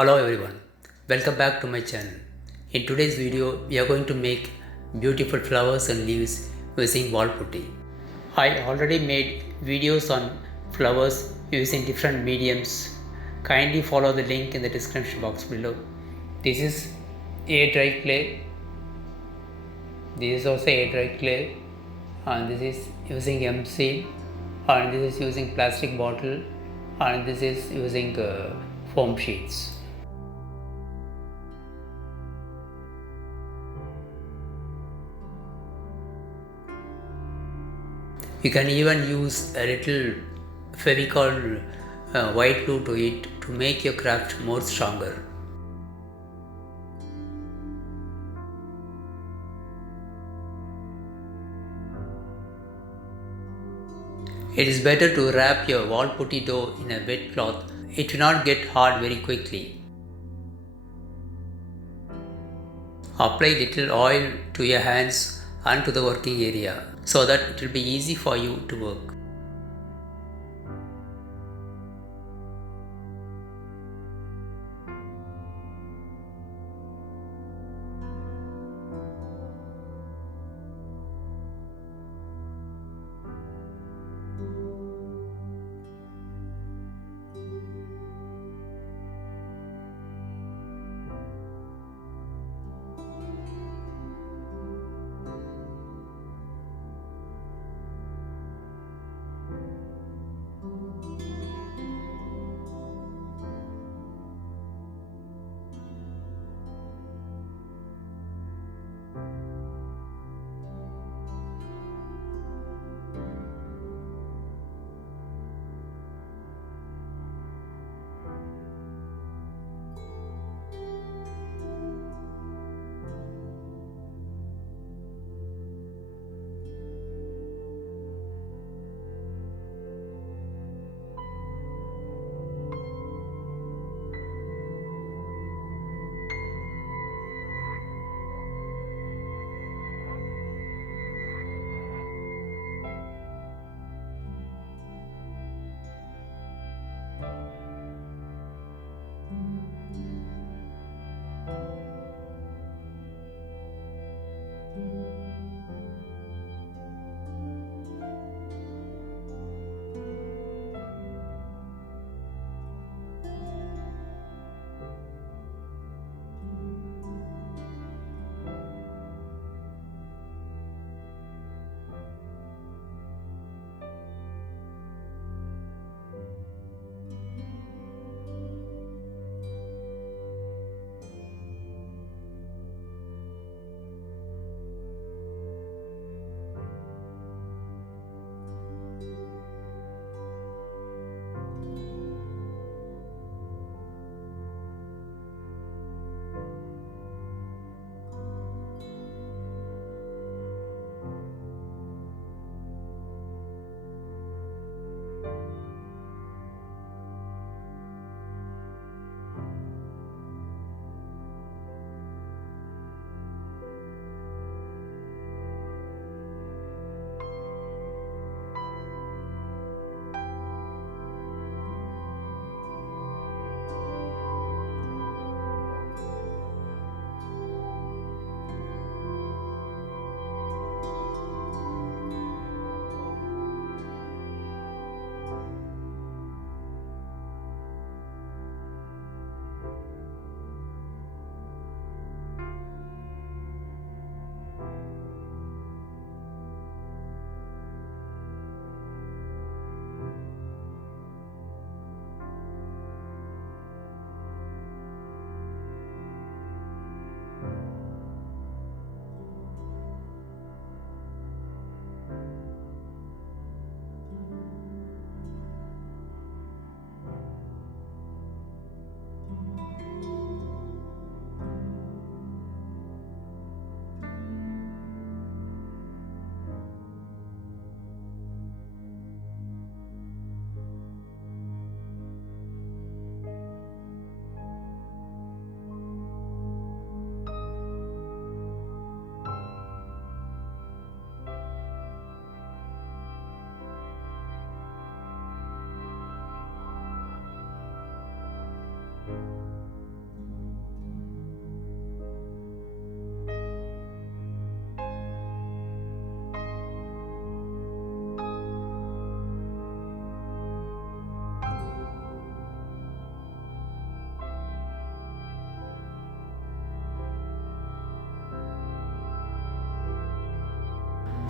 Hello everyone, welcome back to my channel. In today's video, we are going to make beautiful flowers and leaves using wall putty. I already made videos on flowers using different mediums. Kindly follow the link in the description box below. This is air dry clay. This is also air dry clay, and this is using MC, and this is using plastic bottle, and this is using foam sheets. You can even use a little Fevicol white glue to it to make your craft more stronger. It is better to wrap your wall putty dough in a wet cloth. It will not get hard very quickly. Apply little oil to your hands and to the working area so that it will be easy for you to work.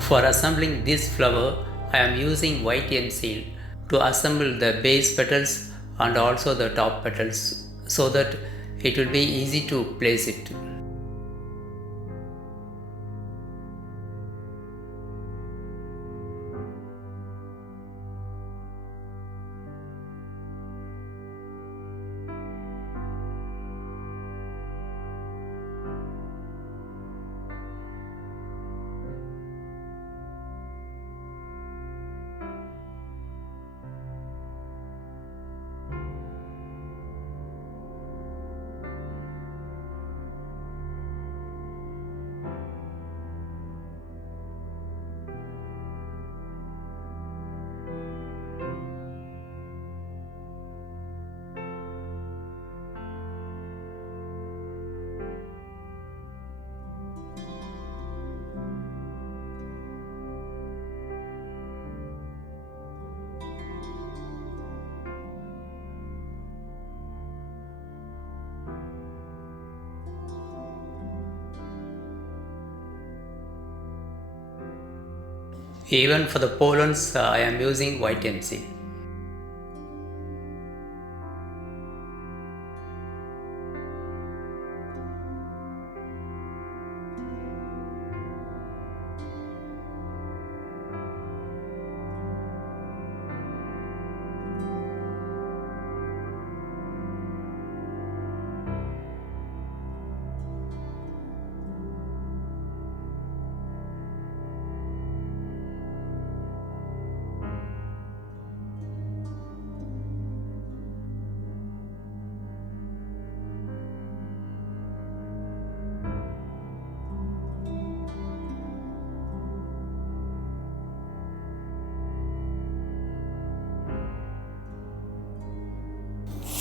For assembling this flower, I am using white seal to assemble the base petals and also the top petals so that it will be easy to place it. Even for the pollens, I am using white seal.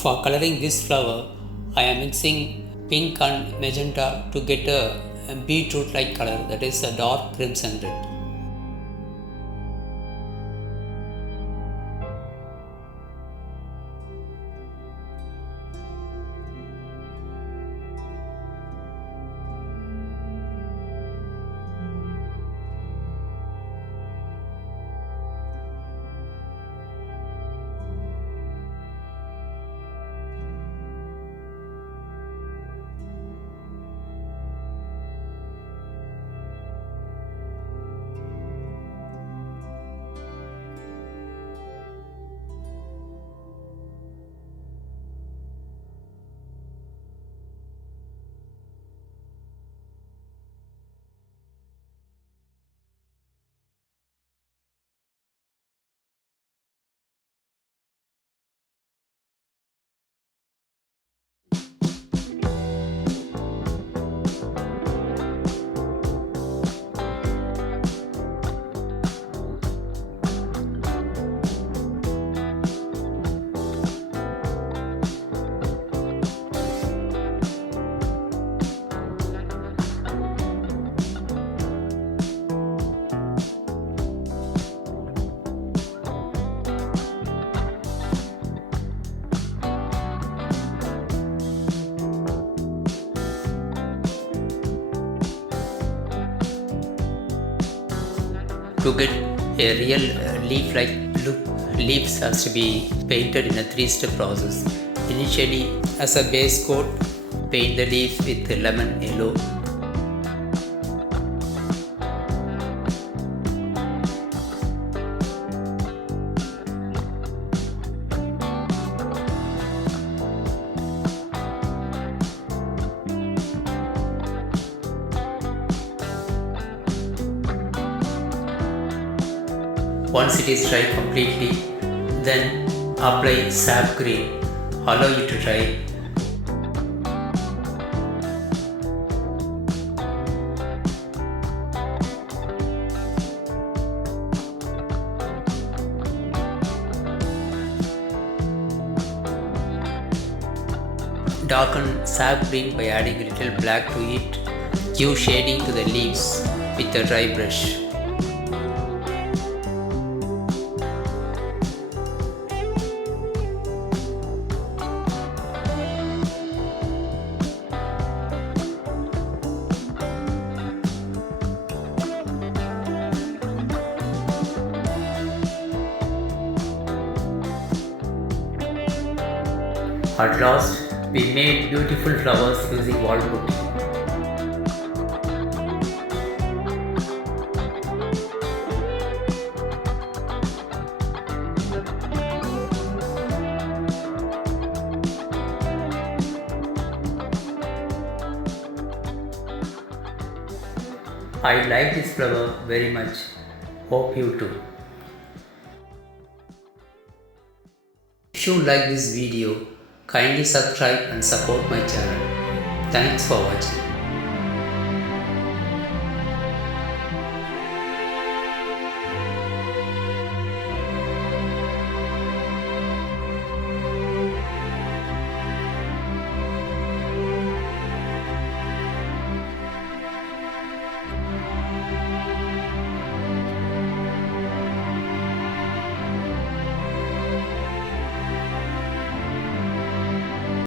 For coloring this flower, I am mixing pink and magenta to get a beetroot like color, that is a dark crimson red. To get a real leaf-like look, leaves has to be painted in a three-step process. Initially, as a base coat, paint the leaf with lemon yellow. Once it is dry completely, then apply sap green. Allow it to dry. Darken sap green by adding a little black to it. Give shading to the leaves with a dry brush. At last, we made beautiful flowers using wall putty. I like this flower very much. Hope you too. If you like this video, kindly subscribe and support my channel. Thanks for watching.